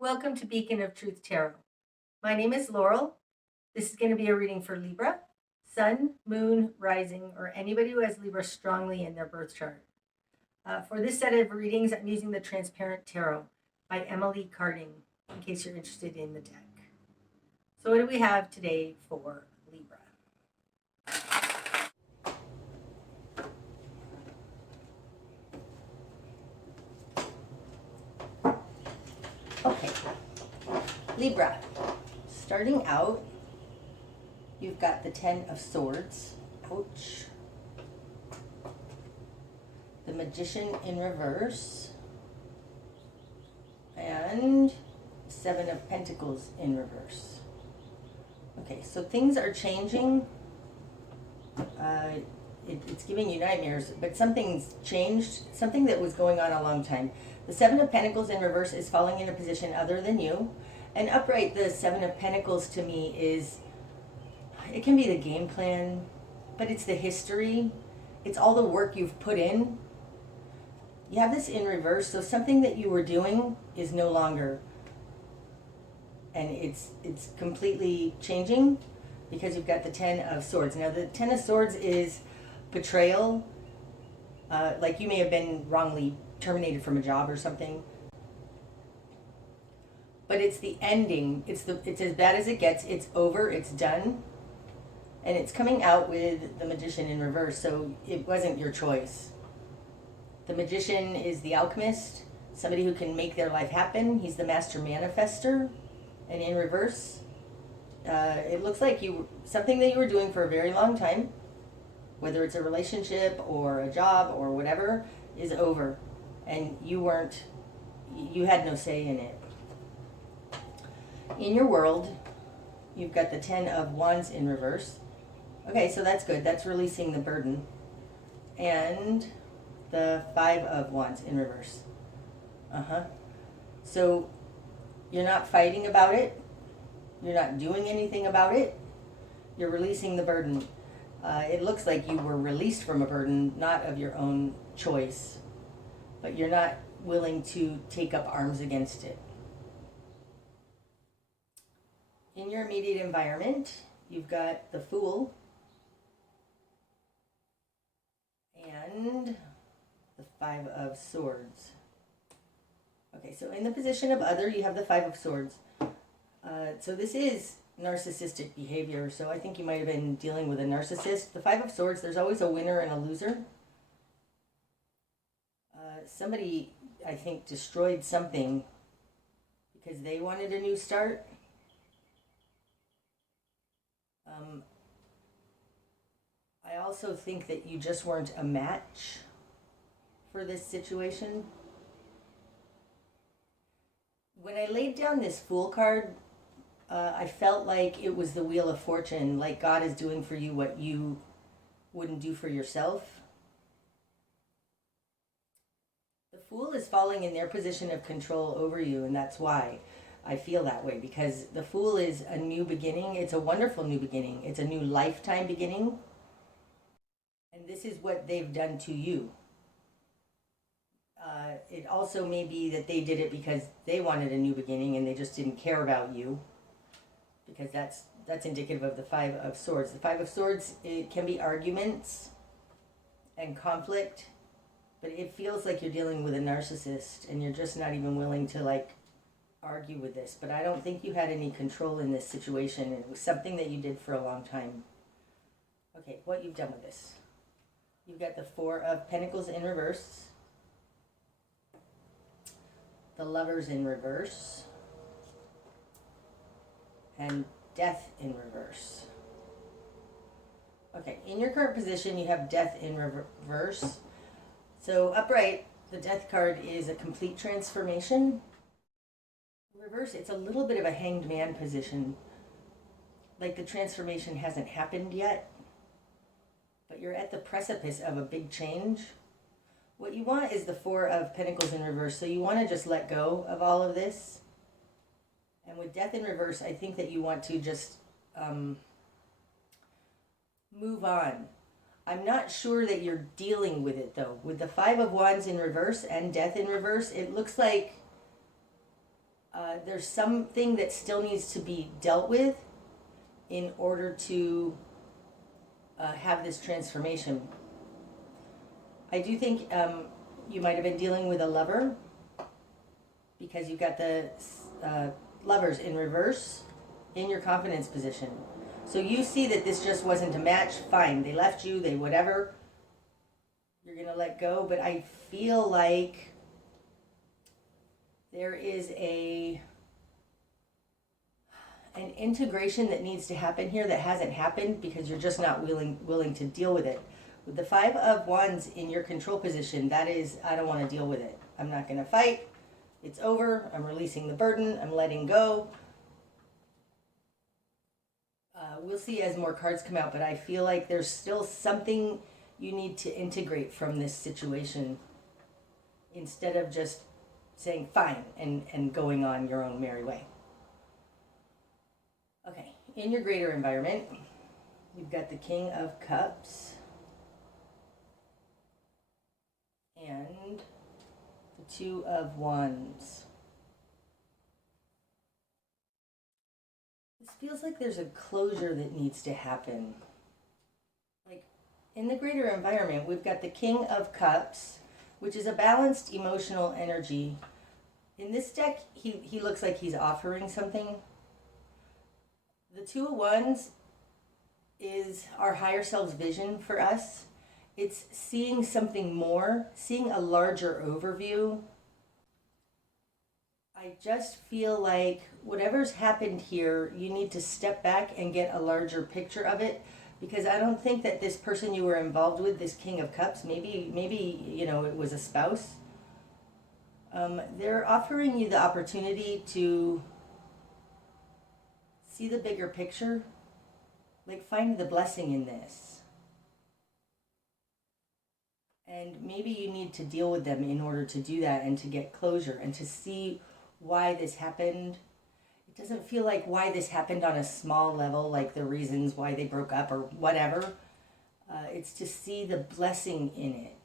Welcome to Beacon of Truth Tarot. My name is Laurel. This is going to be a reading for Libra, Sun, Moon, Rising, or anybody who has Libra strongly in their birth chart. For this set of readings, I'm using the Transparent Tarot by Emily Carding, in case you're interested in the deck. So what do we have today for Libra? Okay, Libra, starting out, you've got the Ten of Swords, ouch, the Magician in reverse, and Seven of Pentacles in reverse. Okay, so things are changing. It's giving you nightmares, but something's changed, something that was going on a long time. The Seven of Pentacles in reverse is falling in a position other than you. And upright, the Seven of Pentacles to me is, it can be the game plan, but it's the history. It's all the work you've put in. You have this in reverse, so something that you were doing is no longer. And it's completely changing because you've got the Ten of Swords. Now the Ten of Swords is betrayal. Like you may have been wrongly terminated from a job or something. But it's the ending. It's as bad as it gets. It's over. It's done. And it's coming out with the Magician in reverse, so it wasn't your choice. The Magician is the alchemist, somebody who can make their life happen. He's the master manifester. And in reverse, it looks like something that you were doing for a very long time, whether it's a relationship or a job or whatever, is over. And you had no say in it. In your world, you've got the Ten of Wands in reverse. Okay, so that's good. That's releasing the burden. And the Five of Wands in reverse. So you're not fighting about it. You're not doing anything about it. You're releasing the burden. It looks like you were released from a burden, not of your own choice, but you're not willing to take up arms against it. In your immediate environment, you've got the Fool and the Five of Swords. Okay, so in the position of other, you have the Five of Swords. So this is narcissistic behavior, so I think you might have been dealing with a narcissist. The Five of Swords, there's always a winner and a loser. Somebody, I think, destroyed something because they wanted a new start. I also think that you just weren't a match for this situation. When I laid down this Fool card, I felt like it was the Wheel of Fortune, like God is doing for you what you wouldn't do for yourself. The Fool is falling in their position of control over you, and that's why I feel that way, because the Fool is a new beginning. It's a wonderful new beginning. It's a new lifetime beginning. And this is what they've done to you. It also may be that they did it because they wanted a new beginning and they just didn't care about you, because that's indicative of the Five of Swords. The Five of Swords, it can be arguments and conflict, but it feels like you're dealing with a narcissist and you're just not even willing to argue with this. But I don't think you had any control in this situation, and it was something that you did for a long time. Okay, what you've done with this. You've got the Four of Pentacles in reverse, the Lovers in reverse, and Death in reverse. Okay, in your current position, you have Death in reverse. So upright, the Death card is a complete transformation. Reverse, it's a little bit of a Hanged Man position. Like the transformation hasn't happened yet, but you're at the precipice of a big change. What you want is the Four of Pentacles in reverse. So you want to just let go of all of this. And with Death in reverse, I think that you want to just move on. I'm not sure that you're dealing with it, though. With the Five of Wands in reverse and Death in reverse, it looks like There's something that still needs to be dealt with in order to have this transformation. I do think you might have been dealing with a lover, because you've got the lovers in reverse in your confidence position. So you see that this just wasn't a match, fine. They left you, they whatever. You're going to let go, but I feel like there is an integration that needs to happen here that hasn't happened because you're just not willing to deal with it. With the 5 of Wands in your control position, that is, I don't want to deal with it. I'm not going to fight. It's over. I'm releasing the burden. I'm letting go. We'll see as more cards come out, but I feel like there's still something you need to integrate from this situation instead of just saying fine and going on your own merry way. Okay, in your greater environment, you've got the King of Cups and the 2 of Wands. This feels like there's a closure that needs to happen. Like in the greater environment, we've got the King of Cups, which is a balanced emotional energy. In this deck, he looks like he's offering something. The 2 of Wands is our higher self's vision for us. It's seeing something more, seeing a larger overview. I just feel like whatever's happened here, you need to step back and get a larger picture of it, because I don't think that this person you were involved with, this King of Cups, maybe you know, it was a spouse. They're offering you the opportunity to see the bigger picture, like find the blessing in this. And maybe you need to deal with them in order to do that and to get closure and to see why this happened. It doesn't feel like why this happened on a small level, like the reasons why they broke up or whatever. It's to see the blessing in it.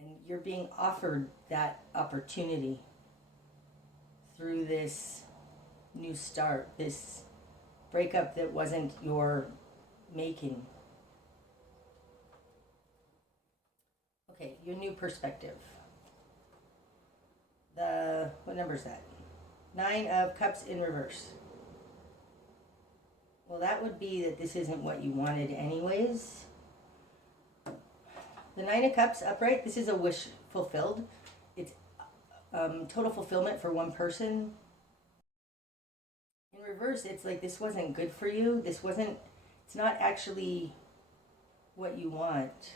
And you're being offered that opportunity through this new start, this breakup that wasn't your making. Okay, your new perspective. What number is that? 9 of Cups in reverse. Well, that would be that this isn't what you wanted anyways. The 9 of Cups upright, this is a wish fulfilled. It's total fulfillment for one person. In reverse, it's like this wasn't good for you. It's not actually what you want.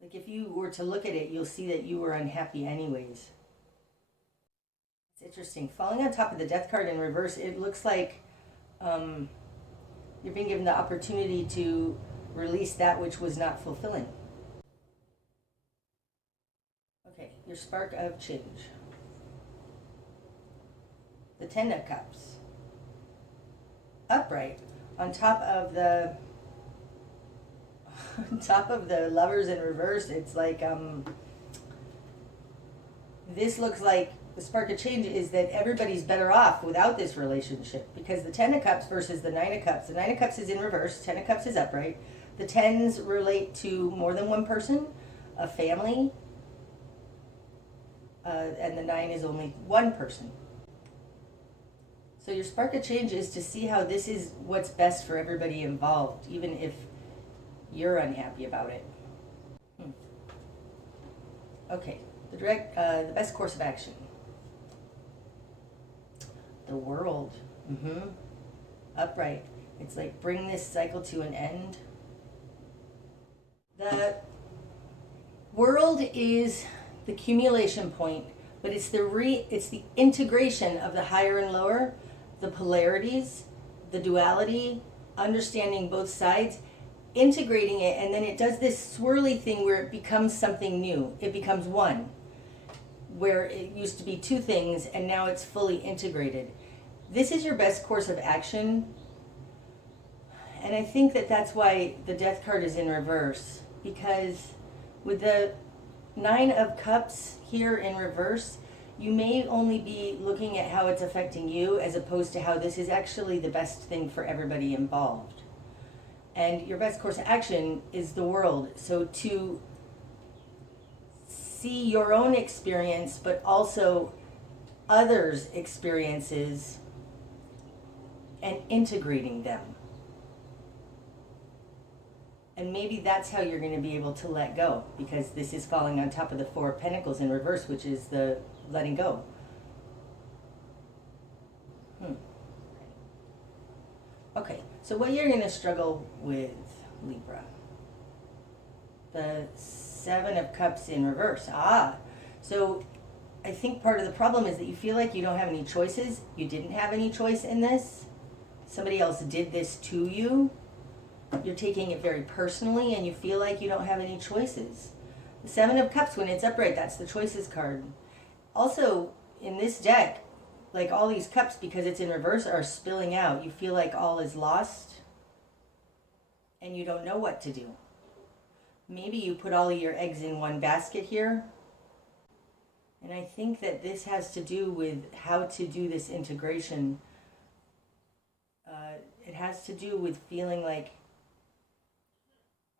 Like if you were to look at it, you'll see that you were unhappy anyways. It's interesting. Falling on top of the Death card in reverse, it looks like you're being given the opportunity to release that which was not fulfilling. Okay, your spark of change. The 10 of Cups. Upright. On top of the lovers in reverse, it's like this looks like the spark of change is that everybody's better off without this relationship, because the 10 of Cups versus the 9 of Cups. The 9 of Cups is in reverse, 10 of Cups is upright. The 10s relate to more than one person, a family, and the 9 is only one person. So your spark of change is to see how this is what's best for everybody involved, even if you're unhappy about it. Okay, the best course of action. The World. Upright. It's like bring this cycle to an end. The World is the accumulation point, but it's the integration of the higher and lower, the polarities, the duality, understanding both sides, integrating it, and then it does this swirly thing where it becomes something new. It becomes one, where it used to be two things and now it's fully integrated. This is your best course of action, and I think that that's why the Death card is in reverse, because with the 9 of Cups here in reverse, you may only be looking at how it's affecting you as opposed to how this is actually the best thing for everybody involved. And your best course of action is the world. So to see your own experience, but also others' experiences and integrating them. And maybe that's how you're going to be able to let go, because this is falling on top of the Four of Pentacles in reverse, which is the letting go. Okay, so what you're going to struggle with, Libra. The Seven of Cups in reverse. So I think part of the problem is that you feel like you don't have any choices. You didn't have any choice in this. Somebody else did this to you. You're taking it very personally, and you feel like you don't have any choices. The Seven of Cups, when it's upright, that's the choices card. Also, in this deck, like all these cups, because it's in reverse, are spilling out. You feel like all is lost, and you don't know what to do. Maybe you put all of your eggs in one basket here. And I think that this has to do with how to do this integration. It has to do with feeling like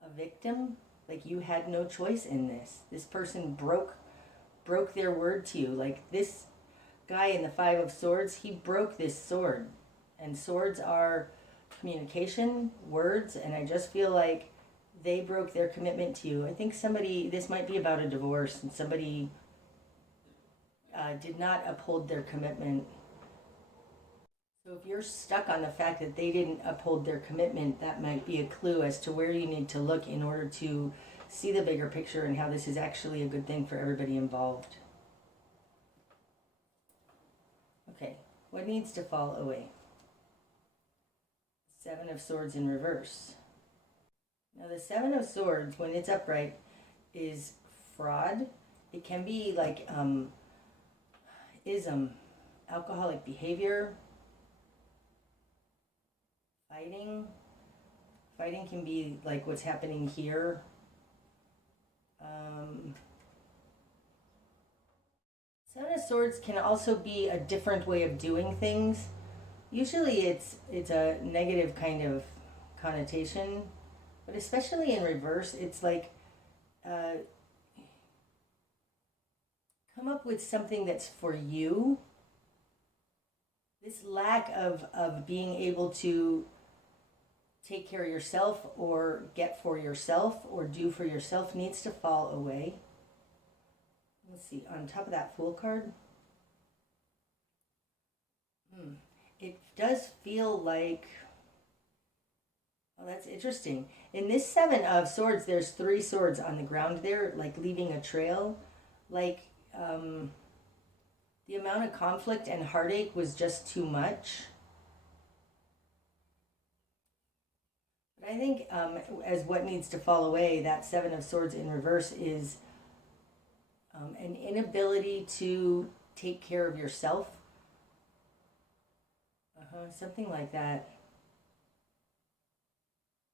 a victim, like you had no choice in this. This person broke their word to you. Like this guy in the Five of Swords, he broke this sword. And swords are communication, words, and I just feel like they broke their commitment to you. I think this might be about a divorce, and somebody did not uphold their commitment. So if you're stuck on the fact that they didn't uphold their commitment, that might be a clue as to where you need to look in order to see the bigger picture and how this is actually a good thing for everybody involved. Okay, what needs to fall away? Seven of Swords in reverse. Now the Seven of Swords, when it's upright, is fraud. It can be like ism, alcoholic behavior, fighting. Fighting can be like what's happening here. Seven of Swords can also be a different way of doing things. Usually it's a negative kind of connotation, but especially in reverse, it's like come up with something that's for you. This lack of being able to take care of yourself or get for yourself or do for yourself needs to fall away. Let's see, on top of that Fool card, it does feel like, oh, that's interesting. In this Seven of Swords, there's three swords on the ground there, like leaving a trail. Like the amount of conflict and heartache was just too much. But I think as what needs to fall away, that Seven of Swords in reverse is an inability to take care of yourself. Something like that.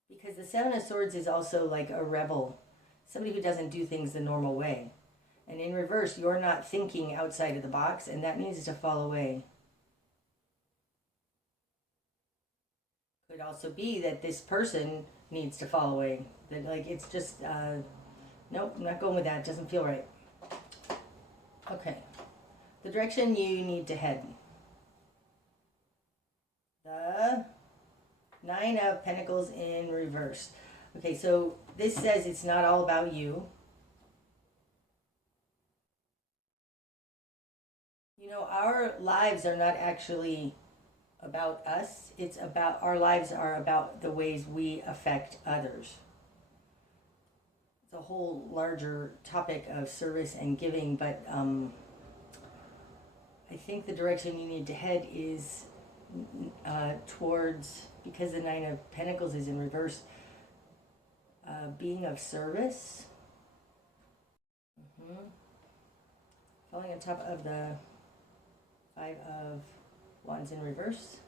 Because the Seven of Swords is also like a rebel, somebody who doesn't do things the normal way. And in reverse, you're not thinking outside of the box, and that needs to fall away. Could also be that this person needs to fall away. That like it's just, nope, I'm not going with that. It doesn't feel right. Okay. The direction you need to head. The Nine of Pentacles in reverse. Okay, so this says it's not all about you. You know, our lives are not actually about us. It's about, our lives are about the ways we affect others. It's a whole larger topic of service and giving, but I think the direction you need to head is towards, because the Nine of Pentacles is in reverse, being of service. Falling on top of the Five of Wands in reverse.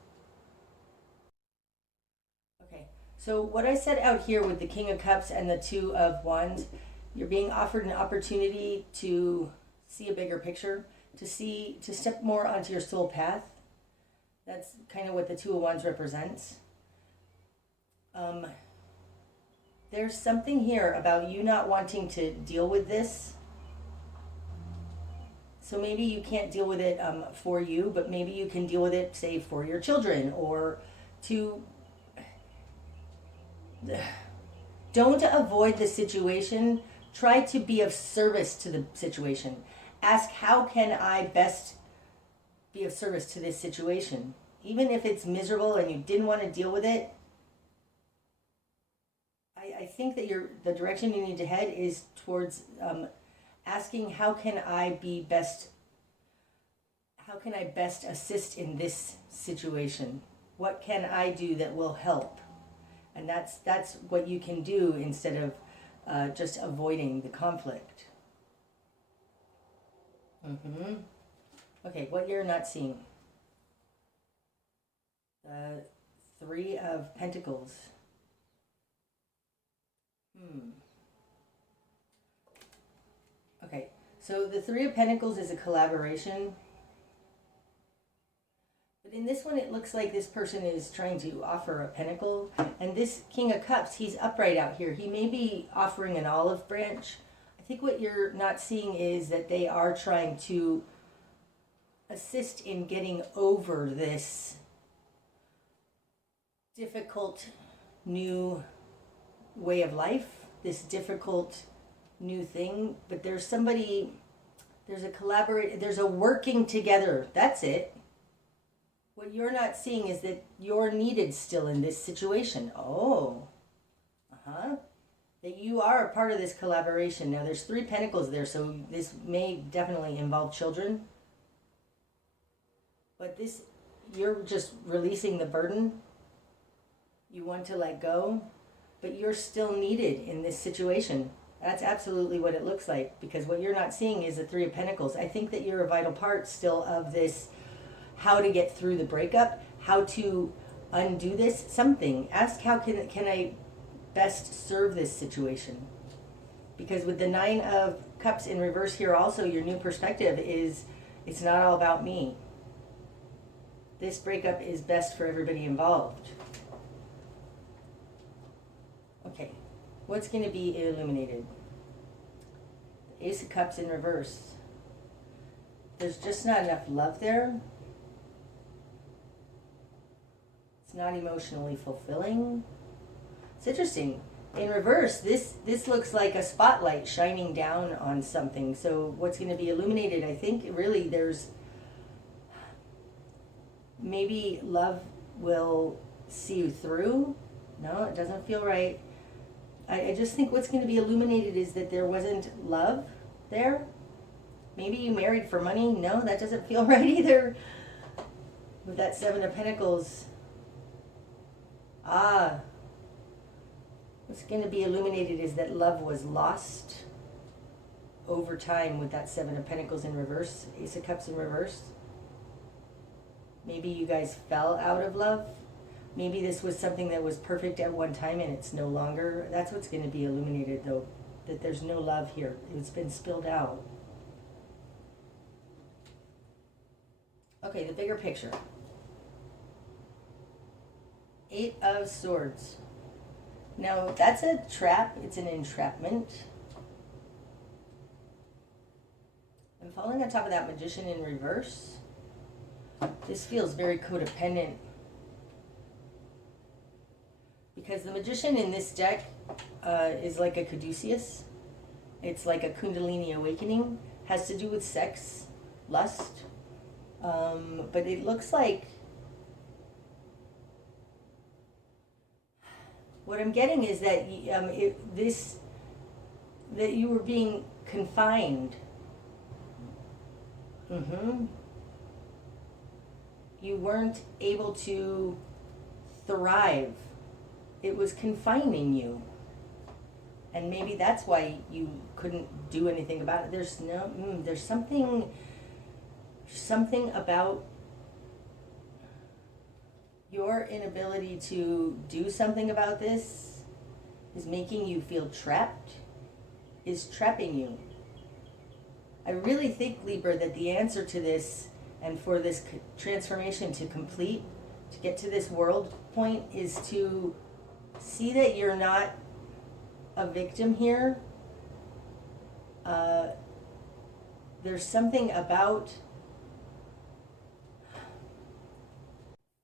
Okay, so what I set out here with the King of Cups and the Two of Wands, you're being offered an opportunity to see a bigger picture, to step more onto your soul path. That's kind of what the Two of Wands represents. There's something here about you not wanting to deal with this. So maybe you can't deal with it for you, but maybe you can deal with it, say, for your children, or to... Don't avoid the situation. Try to be of service to the situation. Ask, how can I best be of service to this situation? Even if it's miserable and you didn't want to deal with it, I think that the direction you need to head is towards asking, how can I best assist in this situation? What can I do that will help? And that's what you can do instead of just avoiding the conflict. Okay, what you're not seeing. The Three of Pentacles. Okay, so the Three of Pentacles is a collaboration. But in this one, it looks like this person is trying to offer a pentacle. And this King of Cups, he's upright out here. He may be offering an olive branch. I think what you're not seeing is that they are trying to assist in getting over this difficult new way of life, this difficult new thing. But there's somebody, there's a working together. That's it. What you're not seeing is that you're needed still in this situation. That you are a part of this collaboration. Now there's Three Pentacles there, so this may definitely involve children. But this, you're just releasing the burden. You want to let go, but you're still needed in this situation. That's absolutely what it looks like, because what you're not seeing is the Three of Pentacles. I think that you're a vital part still of this, how to get through the breakup, how to undo this, something. Ask, how can I best serve this situation? Because with the Nine of Cups in reverse here also, your new perspective is, it's not all about me. This breakup is best for everybody involved. Okay, what's going to be illuminated? The Ace of Cups in reverse. There's just not enough love there. It's not emotionally fulfilling. It's interesting. In reverse, this looks like a spotlight shining down on something. So what's going to be illuminated, I think, really there's... Maybe love will see you through. No, it doesn't feel right. I just think what's going to be illuminated is that there wasn't love there. Maybe you married for money. No, that doesn't feel right either. With that Seven of Pentacles. What's going to be illuminated is that love was lost over time with that Seven of Pentacles in reverse, Ace of Cups in reverse. Maybe you guys fell out of love. Maybe this was something that was perfect at one time and it's no longer. That's what's going to be illuminated, though, that there's no love here. It's been spilled out. Okay, the bigger picture. Eight of Swords. Now, that's a trap. It's an entrapment. I'm falling on top of that Magician in reverse. This feels very codependent. Because the Magician in this deck is like a caduceus. It's like a Kundalini awakening. Has to do with sex, lust. But it looks like... What I'm getting is that that you were being confined. You weren't able to thrive. It was confining you. And maybe that's why you couldn't do anything about it. There's something about your inability to do something about this is making you feel trapped, is trapping you. I really think, Libra, that the answer to this, and for this transformation to complete, to get to this world point, is to see that you're not a victim here. There's something about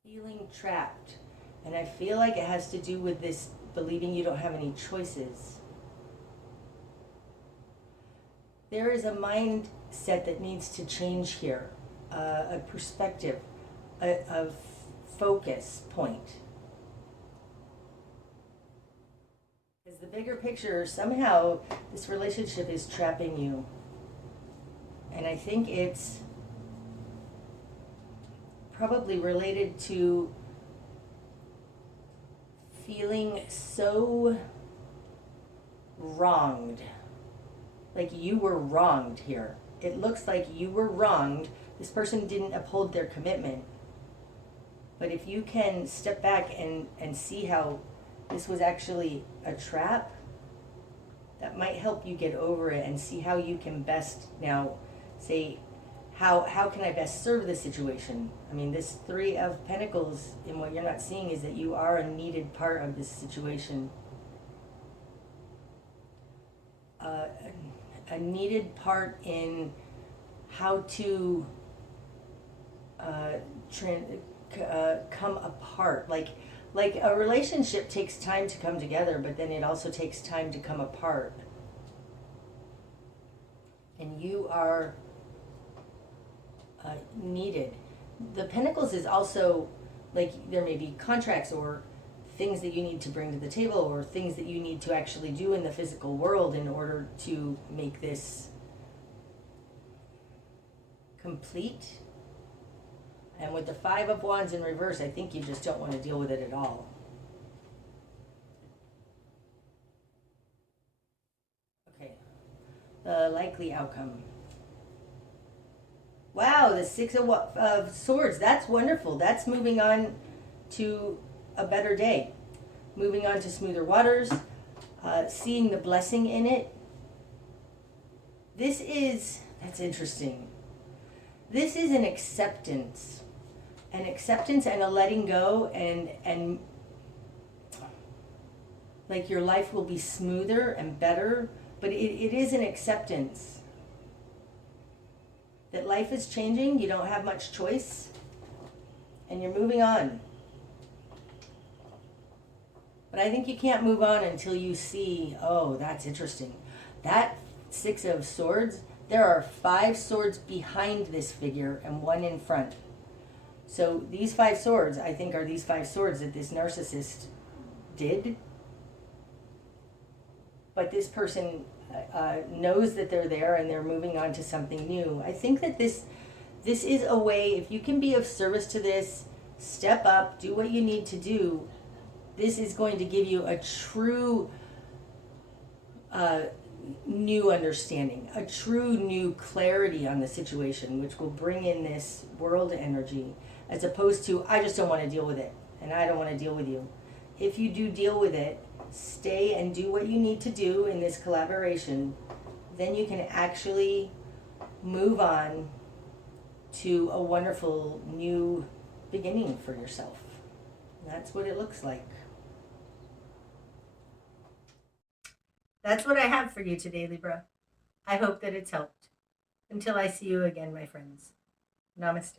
feeling trapped, and I feel like it has to do with this believing you don't have any choices. There is a mindset that needs to change here, a perspective, a focus point. Because the bigger picture, somehow this relationship is trapping you. And I think it's probably related to feeling so wronged. Like you were wronged here. It looks like you were wronged. This person didn't uphold their commitment. But if you can step back and see how this was actually a trap, that might help you get over it and see how you can best now say, how can I best serve this situation? I mean, this Three of Pentacles, and what you're not seeing is that you are a needed part of this situation. A needed part in how to come apart. Like a relationship takes time to come together, but then it also takes time to come apart. And you are needed. The Pentacles is also like there may be contracts or things that you need to bring to the table or things that you need to actually do in the physical world in order to make this complete. And with the Five of Wands in reverse, I think you just don't want to deal with it at all. Okay, the likely outcome. Wow, the Six of Swords. That's wonderful. That's moving on to a better day. Moving on to smoother waters. Seeing the blessing in it. That's interesting. This is an acceptance. An acceptance and a letting go, and like your life will be smoother and better, but it is an acceptance. That life is changing, you don't have much choice, and you're moving on. But I think you can't move on until you see, oh, that's interesting. That Six of Swords, there are 5 swords behind this figure and 1 in front. So these 5 swords, I think, are these 5 swords that this narcissist did. But this person knows that they're there and they're moving on to something new. I think that this is a way, if you can be of service to this, step up, do what you need to do. This is going to give you a true new understanding, a true new clarity on the situation, which will bring in this world energy, as opposed to, I just don't want to deal with it, and I don't want to deal with you. If you do deal with it, stay and do what you need to do in this collaboration, then you can actually move on to a wonderful new beginning for yourself. That's what it looks like. That's what I have for you today, Libra. I hope that it's helped. Until I see you again, my friends. Namaste.